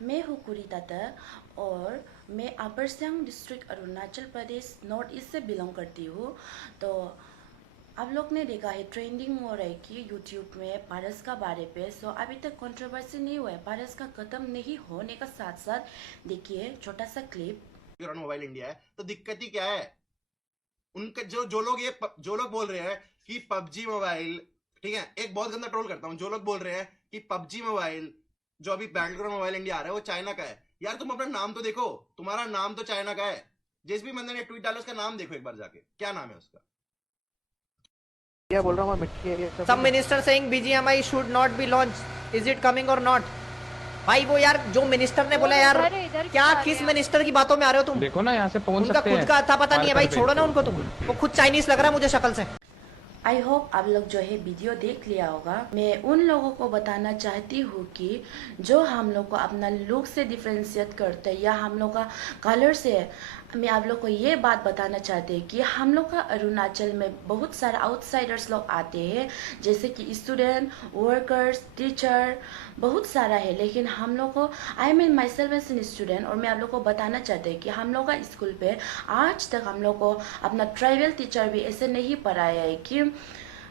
मैं हूँ कुरी तातेह और मैं अपर Siang district Arunachal Pradesh north east से बिलोंग करती हूँ। तो आप लोग ने देखा है ट्रेंडिंग हो रहा है कि यूट्यूब में पारस का बारे पे। सो अभी तक कंट्रोवर्सी नहीं हुआ है, पारस का खत्म नहीं होने का साथ साथ देखिए छोटा सा क्लिप। मोबाइल इंडिया है तो दिक्कत ही क्या है? उनके जो लोग बोल रहे हैं कि पबजी मोबाइल, ठीक है, एक बहुत गंदा ट्रोल करता हूं, जो लोग बोल रहे हैं कि पबजी मोबाइल जो अभी बैंगलोर मोबाइल इंडिया आ रहा है वो चाइना का है। यार तुम अपना नाम तो देखो, तुम्हारा नाम तो चाइना का है। जिस भी बंदे ने ट्वीट डाला उसका नाम देखो एक बार जाके, क्या नाम है उसका। क्या बोल रहा हूँ मैं, मिट्टी area Some minister saying BGMI should not be launched. Is it coming or not? भाई वो यार जो मिनिस्टर ने बोला यार, क्या किस मिनिस्टर की बातों में आ रहे हो तुम? देखो ना यहाँ से पहुंच उनका सकते हैं। खुद का था पता नहीं है भाई, छोड़ो ना उनको तुम। वो खुद चाइनीज लग रहा है मुझे शक्ल से। आई होप आप लोग जो है वीडियो देख लिया होगा। मैं उन लोगों को बताना चाहती हूँ कि जो हम लोग को अपना लुक से डिफ्रेंशिएट करते हैं या हम लोग का कलर से, मैं आप लोग को ये बात बताना चाहते हैं कि हम लोग का अरुणाचल में बहुत सारे आउटसाइडर्स लोग आते हैं, जैसे कि स्टूडेंट, वर्कर्स, टीचर, बहुत सारा है। लेकिन हम लोग को, I mean myself as an student, और मैं आप लोग को बताना चाहते हैं कि हम लोग का स्कूल पे आज तक हम लोग को अपना ट्राइबल टीचर भी ऐसे नहीं पढ़ाया है कि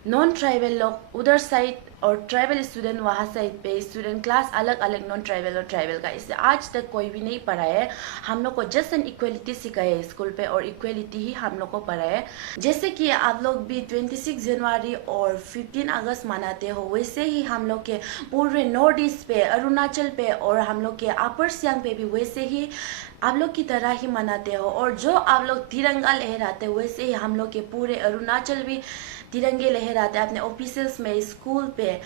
नॉन ट्राइबल लोग उधर साइड और ट्राइबल स्टूडेंट वहाँ साइड पे, स्टूडेंट क्लास अलग अलग, नॉन ट्राइबल और ट्राइबल का, इससे आज तक कोई भी नहीं पढ़ा है। हम लोग को जस्ट एन इक्वलिटी सिखाया है स्कूल पे और इक्वलिटी ही हम लोग को पढ़ा है। जैसे कि आप लोग भी 26 जनवरी और 15 अगस्त मनाते हो, वैसे ही हम लोग के पूरे नॉर्थ ईस्ट पे, अरुणाचल पे और हम लोग के अपर सियांग पे भी वैसे ही आप लोग की तरह ही मनाते हो। और जो आप लोग तिरंगा लहराते हो वैसे ही हम लोग के पूरे अरुणाचल भी तिरंगे लहराते हैं अपने ऑफिसेस में, स्कूल पे।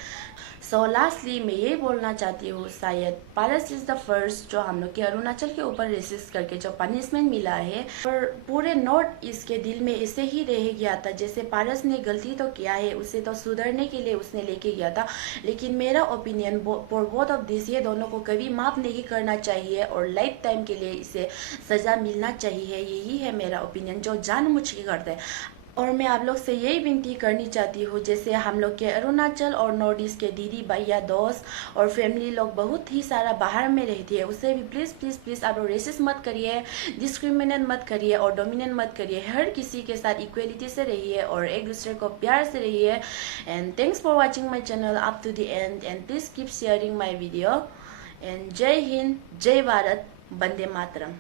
सो लास्टली मैं ये बोलना चाहती हूँ, शायद पारस इज द फर्स्ट जो हम लोग के अरुणाचल के ऊपर रेसिस्ट करके जो पनिशमेंट मिला है, और पूरे नॉर्थ ईस्ट के दिल में ऐसे ही रह गया था। जैसे पारस ने गलती तो किया है, उसे तो सुधरने के लिए उसने लेके गया था, लेकिन मेरा opinion for both of this, ये दोनों को कभी माफ नहीं करना चाहिए और लाइफ टाइम के लिए इसे सजा मिलना चाहिए। यही है मेरा ओपिनियन, जो जानबूझ के करते हैं। और मैं आप लोग से यही विनती करनी चाहती हूँ, जैसे हम लोग के अरुणाचल और नॉर्थ ईस्ट के दीदी भैया दोस्त और फैमिली लोग बहुत ही सारा बाहर में रहती है, उससे भी प्लीज़ प्लीज़ प्लीज़ आप लोग रेसिस्ट मत करिए, डिस्क्रिमिनेट मत करिए और डोमिनेट मत करिए। हर किसी के साथ इक्वलिटी से रहिए और एक दूसरे को प्यार से रहिए। And thanks for watching my channel up to the end and please keep sharing my video. And Jai Hind, जय भारत, वंदे मातरम।